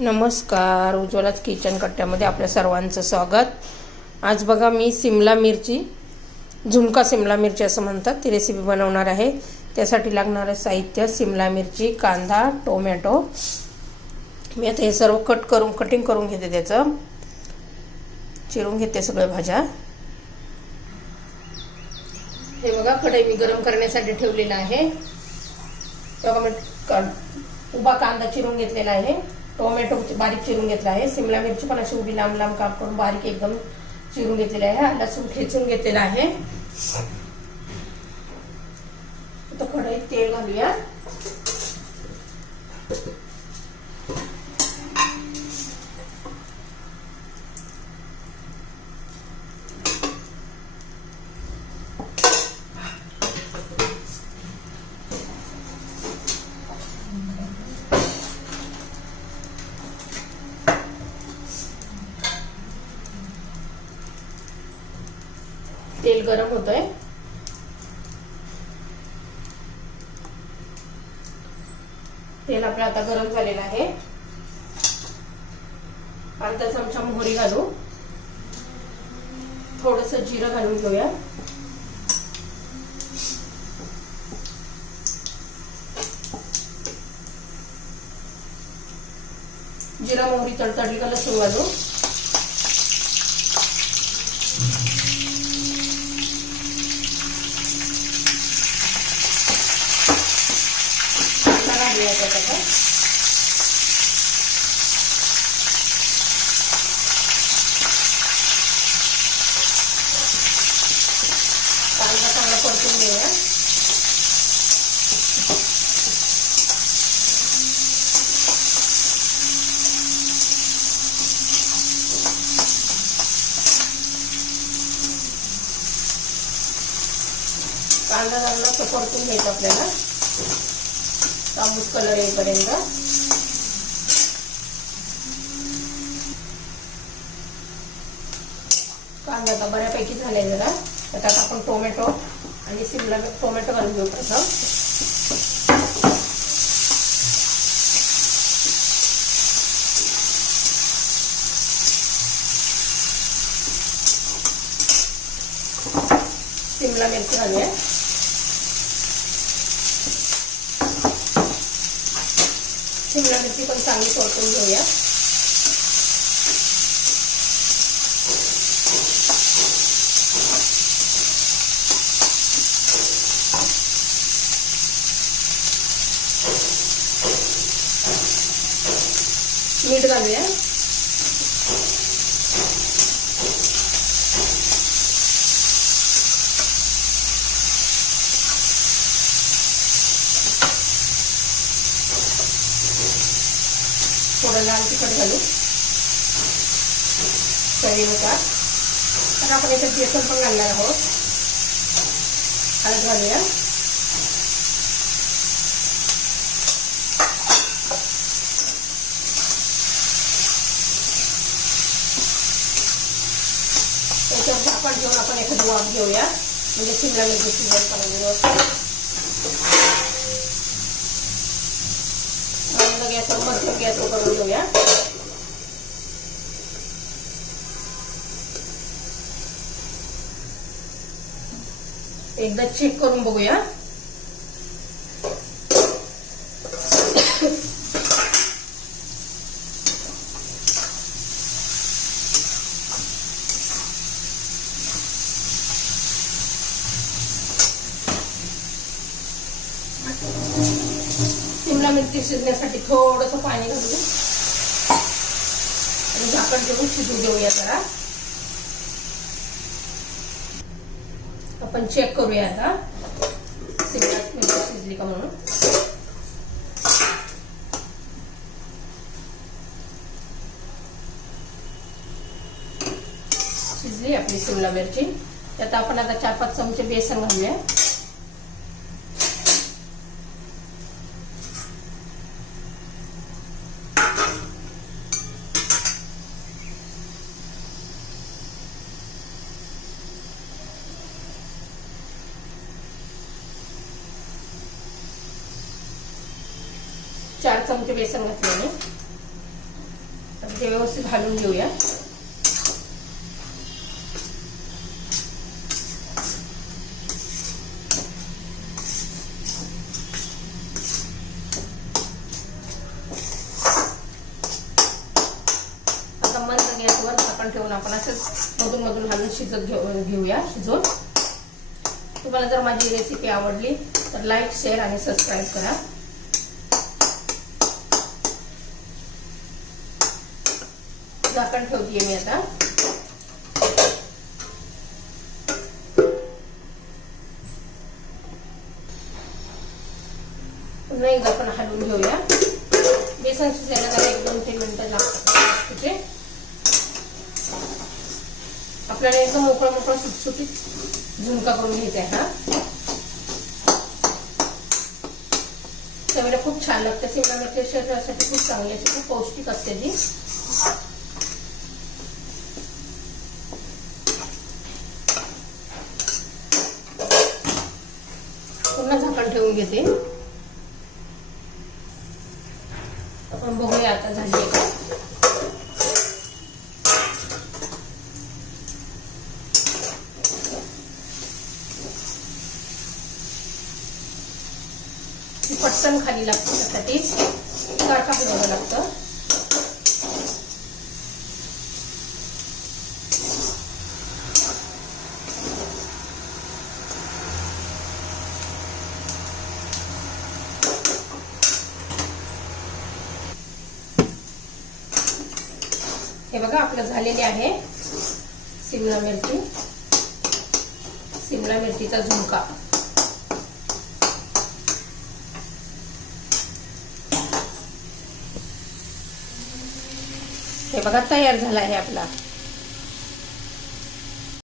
नमस्कार उज्ज्वलाच किचन कट्ट्यामध्ये आपल्या सर्वांचं स्वागत. आज बघा मी सिमला मिरची झुणका सिमला मिरची असं म्हणतात ती रेसिपी बनवणार आहे. त्यासाठी लागणारं साहित्य सिमला मिरची कांदा टोमॅटो. मी आता हे सर्व कट करून कटिंग करून घेते त्याचं. चिरून घेते सगळ्या भाज्या. हे बघा कढई मी गरम करण्यासाठी ठेवलेलं आहे. बघा मी उभा कांदा चिरून घेतलेला आहे. टोमॅटो बारीक चिरन घेतला आहे. सिमला मिरची पण अशी उभी लांब लांब काप करून बारीक एकदम चिरून घेतलेली आहे. लसूण ठेचून घेतलेला आहे. आता कढईत तेल घालूया तेल गरम होतंय. तेल आपलं आता गरम झालेलं आहे. अर्धा चमचा मोहरी घालू. थोडस जिरं घालून घेऊया. जिरा मोहरी तडतडली का लसूण घालू कांदा घालूया त्याच्यात आता. कांदा चांगला परतून घेऊया कांदा चांगला तो परतून घ्यायचा आपल्याला. तांबूस कलर येईपर्यंत. कांदा आता बऱ्यापैकी झालाय जरा. त्यात आपण टोमॅटो आणि शिमला टोमॅटो घालून घेऊ प्रथम. शिमला मिरची घालूया. शिमला मिरची पण चांगली परतून घेऊया मीठ घालूया थोडं लाल तिखट घालू चवीनुसार आता आपण याच्यात बेसन पण घालणार आहोत हळद घालूया त्याच्यावर झाकण ठेवून आपण एखादी वाफ घेऊया म्हणजे शिमला मिरची शिजत पाहिजे व्यवस्थित आपण गॅसवर मध्यम गॅसवर करून घेऊया. एकदा चेक करून बघूया. शिमला मिरची शिजण्यासाठी थोडंसं पाणी घालू आणि झाकण देऊन शिजू देऊया जरा. आपण चेक करूया आता. शिमला मिरची शिजली का म्हणून? शिजली आपली शिमला मिरची. त्यात आपण आता चार पाच चमचे बेसन घालूया. चार चमचे बेसन घातलेले आता ते व्यवस्थित घालून घेऊया. आता मंद गॅसवर झाकण ठेवून आपण असंच मधून मधून घालून शिजत घेऊ घेऊया शिजवून. तुम्हाला जर माझी रेसिपी आवडली तर लाईक शेअर आणि सबस्क्राईब करा. झाकण ठेवतीये मी आता. पुन्हा एकदा आपण हलवून घेऊया. बेसन शिजायला जरा एक दोन तीन मिनिटं लागतात तिथे आपल्याला एकदम मोकळा मोकळा सुटसुटीत झुणका करून घ्यायचा आहे हा. चवीला खूप छान लागते. शिमला मिरची शरीरासाठी खूप चांगली असते खूप पौष्टिक असते ती पुन्हा करून घेते. आपण बघूया आता झाली का? पटकन खाली लागते त्यासाठी. सारखं फिरवावं लागतं. हे बघा आपलं झालेले आहे शिमला मिरची. शिमला मिरचीचा झुणका. हे बघा तयार झाला आहे आपला.